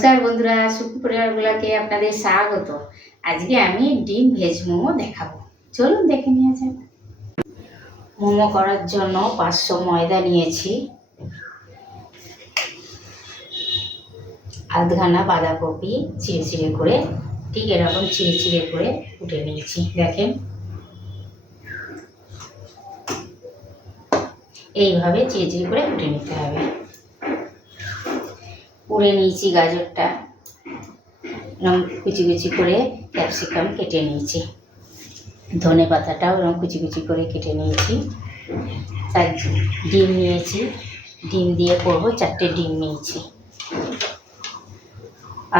নমস্কার বন্ধুরা, সুখী পরিবারগুলোকে আপনাদের স্বাগত। আজকে আমি ডিম ভেজ মোমো দেখাবো। চলুন দেখে নিয়ে যাক। মোমো করার জন্য 500 ময়দা নিয়েছি, আধখানা বাঁধাকপি চিড়ে চিড়ে করে, ঠিক এরকম চিড়ে চিড়ে করে কুটে নিয়েছি। দেখেন, এইভাবে চিড়ে চিড়ে করে কুটে নিতে হবে। কুড়ে নিয়েছি গাজরটা, এরকম কুচি কুচি করে ক্যাপসিকাম কেটে নিয়েছি, ধনে পাতাটাও এরকম কুচি কুচি করে কেটে নিয়েছি। তার ডিম নিয়েছি, ডিম দিয়ে করব। 4টে ডিম নিয়েছি।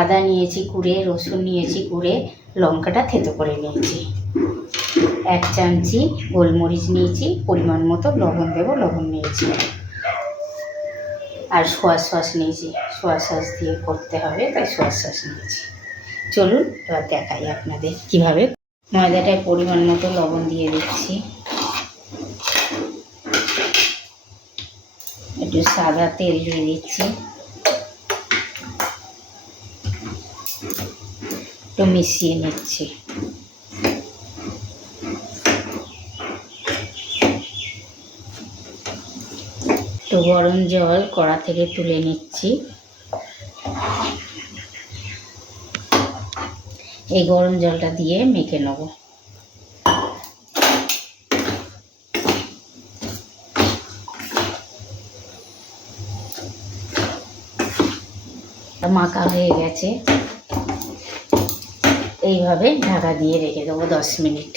আদা নিয়েছি কুড়ে, রসুন নিয়েছি কুড়ে, লঙ্কাটা থেতো করে নিয়েছি। 1 চামচি গোলমরিচ নিয়েছি, পরিমাণ মতো লবণ দেবো, লবণ নিয়েছি। আর সোয়া সস নিয়েছি, সোয়া সস দিয়ে করতে হবে, তাই সোয়া সস নিয়েছি। চলুন এবার দেখাই আপনাদের কিভাবে। ময়দাটায় পরিমাণ মতো লবণ দিয়ে দিচ্ছি, একটু সাদা তেল দিয়ে দিচ্ছি, একটু মিশিয়ে নিচ্ছি। একটু গরম জল কড়া থেকে তুলে নিচ্ছি। এই গরম জলটা দিয়ে মেখে নেব। মাখা হয়ে গেছে, এইভাবে ঢাকা দিয়ে রেখে দেবো 10 মিনিট।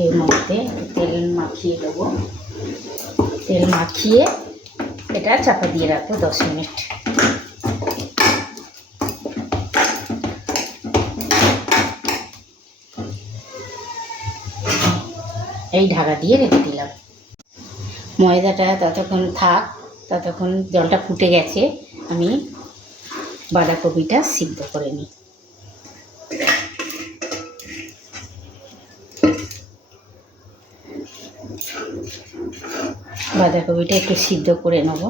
এর মধ্যে তেল মাখিয়ে দেবো, তেল মাখিয়ে এটা চাপা দিয়ে রাখবো 10 মিনিট। এই ঢাকা দিয়ে রেখে দিলাম। ময়দাটা ততক্ষণ থাক, ততক্ষণ জলটা ফুটে গেছে, আমি বাঁধাকপিটা সিদ্ধ করে নিই। বাঁধাকপিটা একটু সিদ্ধ করে নেব।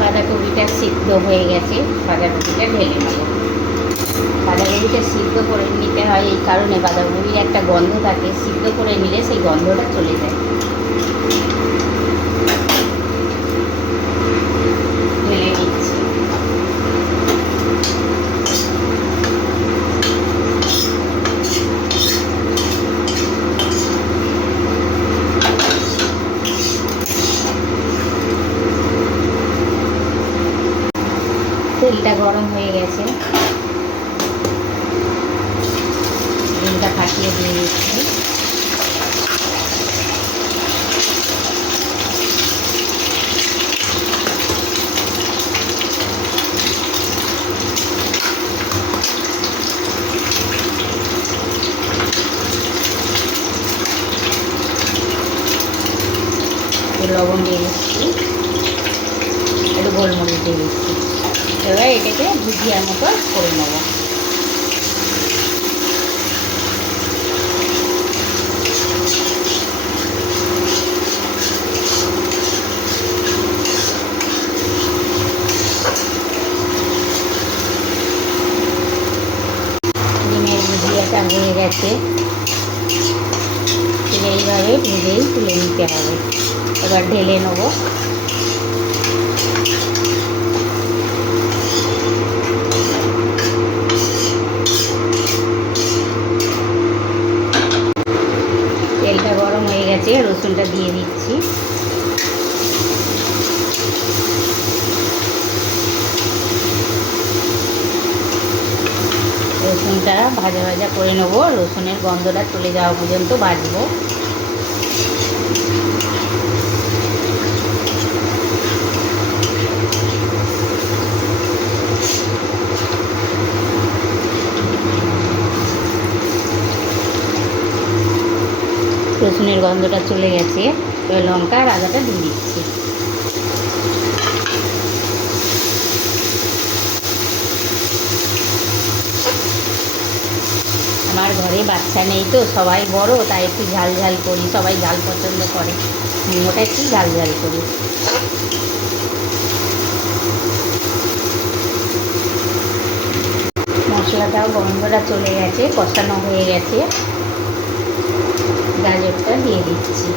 বাঁধাকপিটা সিদ্ধ হয়ে গেছে, বাঁধাকপিটা ঢেলে নেব। বাঁধাকপিটা সিদ্ধ করে নিতে হয় এই কারণে, বাঁধাকপির একটা গন্ধ থাকে, সিদ্ধ করে নিলে সেই গন্ধটা চলে যায়। ঢেলে নিচ্ছি। তেলটা গরম হয়ে গেছে, তেলটা ফাটিয়ে দিয়ে দিচ্ছি। লবণ দিয়ে দিচ্ছি, একটু গোলমরিচ দিয়ে দিচ্ছি। এবার এটাকে ভুজিয়ার মতো করে নেব। ডিমের ভুজিয়াটা হয়ে গেছে, এইভাবে ভেজেই তুলে নিতে হবে। এবার ঢেলে নেব। তেলটা গরম হয়ে গেছে, রসুনটা দিয়ে দিচ্ছি। রসুনটা ভাজা ভাজা করে নেব, রসুনের গন্ধটা চলে যাওয়া পর্যন্ত ভাজবো। রসুনের গন্ধটা চলে গেছে, এবার লঙ্কা আর আদাটা দিয়ে দিচ্ছি। আমার ঘরে বাচ্চা নেই তো, সবাই বড়, তাই একটু ঝাল ঝাল করি, সবাই ঝাল পছন্দ করে, মোমোটা একটু ঝাল ঝাল করি। মশলাটাও গন্ধটা চলে গেছে, কষানো হয়ে গেছে, গাজরটা দিয়ে দিচ্ছি।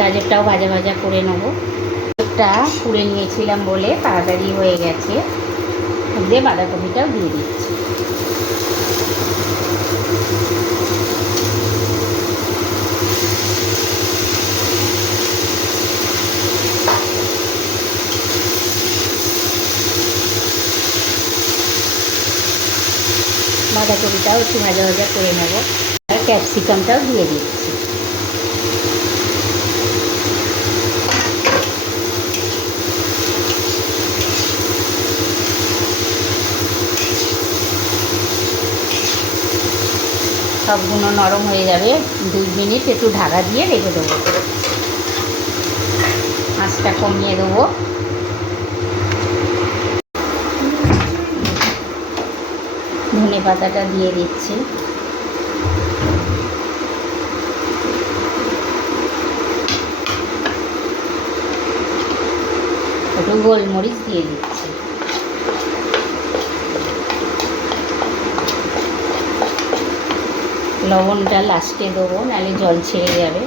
গাজরটাও ভাজা ভাজা করে নেবো। গাজরটা পুড়ে নিয়েছিলাম বলে তাড়াতাড়ি হয়ে গেছে, দিয়ে বাঁধাকপিটাও দিয়ে দিচ্ছি। বাঁধাকপিটাও একটু ভাজা ভাজা করে নেব, আর ক্যাপসিকামটাও দিয়ে দিচ্ছি। সবগুলো নরম হয়ে যাবে, 2 মিনিট একটু ঢাকা দিয়ে রেখে দেবো। আঁচটা কমিয়ে দেবো। ধনে পাতাটা দিয়ে দিচ্ছি। একটু গোলমরিচ দিয়ে দিচ্ছি। লবণটা লাস্টে দেবো, নাহলে জল ছেড়ে যাবে।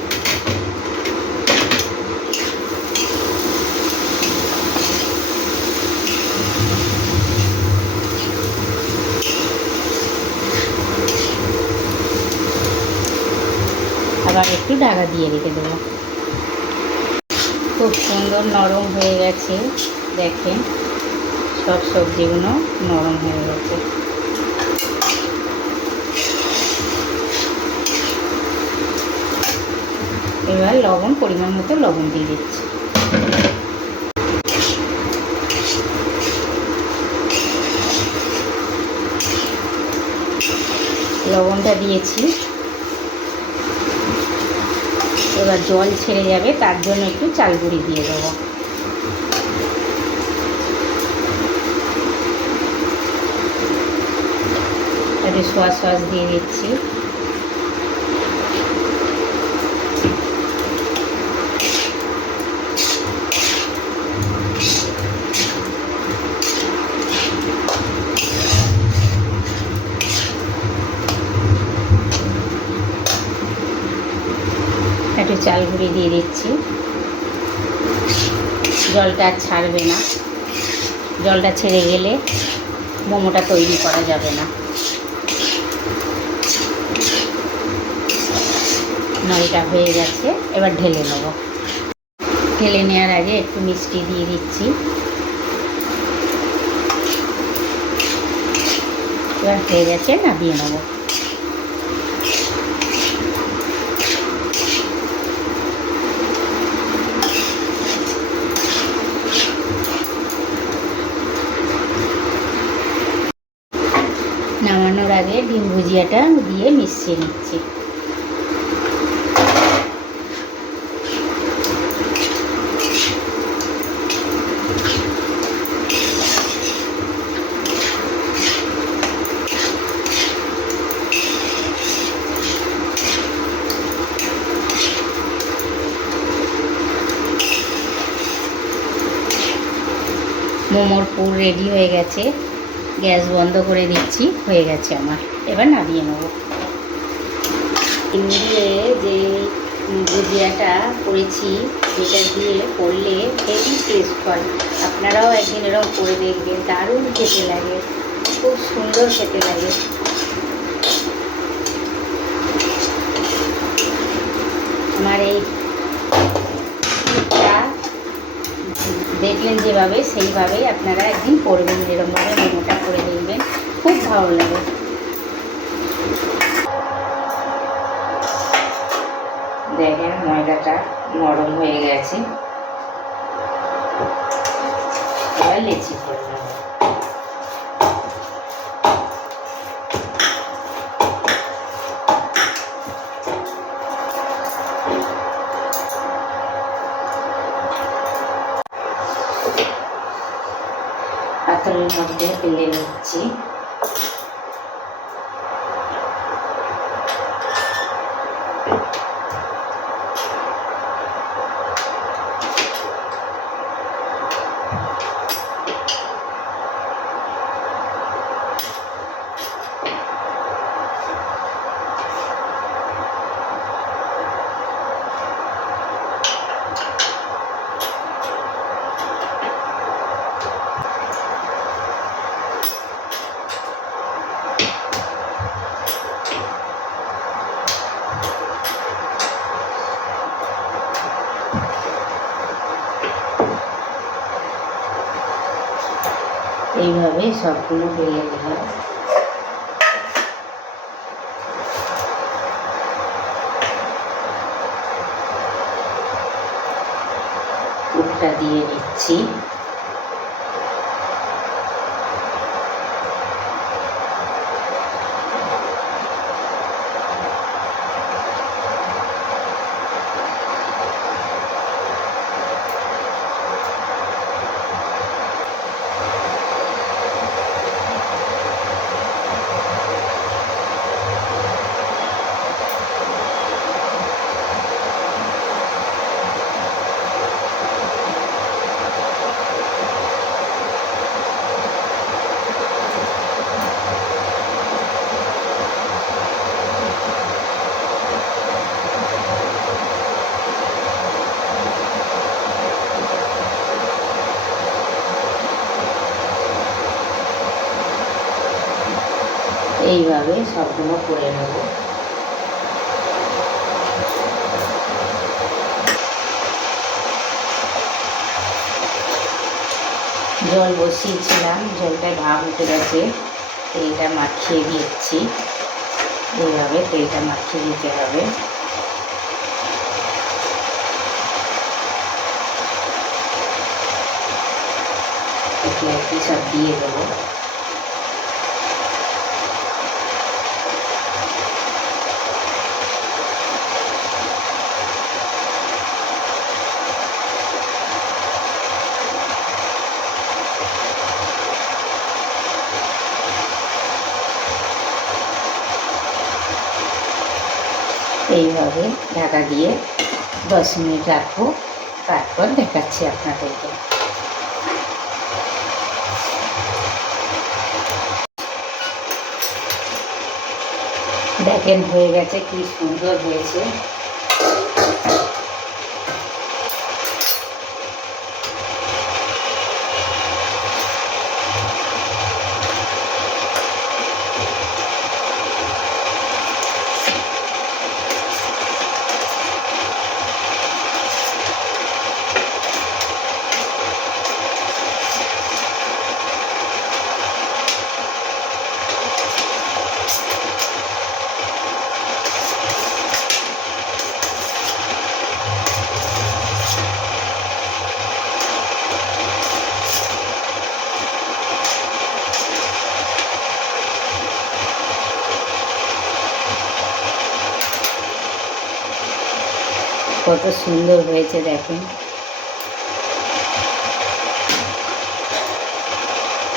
আবার একটু ঢাকা দিয়ে রেখে দেবো। খুব সুন্দর নরম হয়ে গেছে, দেখেন সব সবজিগুলো নরম হয়ে গেছে। এবার লবণ, পরিমাণ মতো লবণ দিয়ে দিচ্ছি। লবণটা দিয়েছি, এবার জল ছেড়ে যাবে, তার জন্য একটু চাল গুঁড়ি দিয়ে দেবো। একটু সোয়া সস দিয়ে দিচ্ছি। একটু চাল গুঁড়ি দিয়ে দিচ্ছি। জলটা আর ছাড়বে না, জলটা ছেড়ে গেলে মোমোটা তৈরি করা যাবে না। নলটা হয়ে গেছে, এবার ঢেলে নেব। ঢেলে নেওয়ার আগে একটু মিষ্টি দিয়ে দিচ্ছি। এবার হয়ে গেছে, নামিয়ে নেব। নামানোর আগে ডিম ভুজিয়াটা দিয়ে মিশিয়ে নিচ্ছি। মোমোর পুর রেডি হয়ে গেছে, গ্যাস বন্ধ করে দিচ্ছি। হয়ে গেছে আমার, এবার নামিয়ে নেব। দিয়ে যে ভুজিয়াটা করেছি, সেটা দিয়ে করলে হেভি টেস্ট হয়। আপনারাও একদিন এরকম করে দেখবেন, দারুণ খেতে লাগে, খুব সুন্দর খেতে লাগে। আমার এই দেখলেন যেভাবে, সেইভাবেই আপনারা একদিন করবেন, এরকমভাবে মোমোটা করে দেখবেন, খুব ভালো লাগে। দেখেন ময়দাটা নরম হয়ে গেছে, এবার লেচি করে নেব। সবটা বেলে নিচ্ছি। এইভাবে সবগুলো বেলে নিলাম। পুরটা দিয়ে নিচ্ছি। এইভাবে সবগুলো করে নেব। জল বসিয়েছিলাম, জলটায় ভাপ উঠে গেছে, তেলটা মাখিয়ে দিচ্ছি। এইভাবে তেলটা মাখিয়ে দিতে হবে। একে একে সব দিয়ে দেবো। এইভাবে ঢাকা দিয়ে 10 মিনিট রাখবো, তারপর দেখাচ্ছি আপনাদেরকে। দেখেন হয়ে গেছে, কি সুন্দর হয়েছে। কত সুন্দর হয়েছে দেখেন।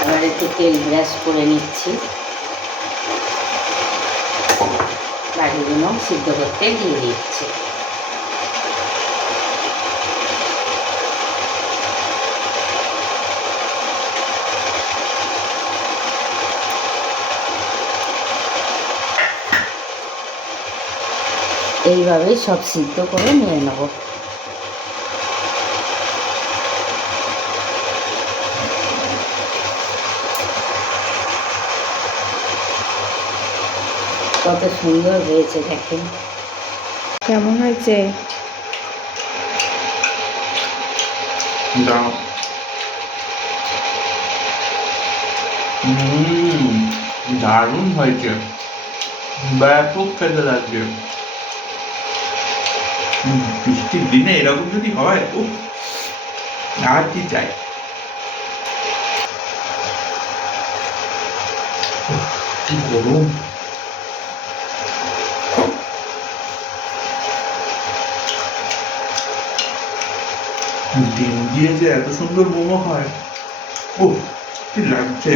আবার একটু তেল ব্রাশ করে নিচ্ছি, বাকিগুলো সিদ্ধ করতে দিয়ে দিচ্ছি। এইভাবেই সব সিদ্ধ করে নিয়ে নেব। কত সুন্দর হয়েছে দেখেন। কেমন হয়েছে? দারুণ হয়েছে, ব্যাপক খেতে লাগছে। বৃষ্টির দিনে এরকম যদি হয়, ও আর কি চাই। কি গরম। ডিম দিয়ে যে এত সুন্দর মোমো হয়, ও কি লাগছে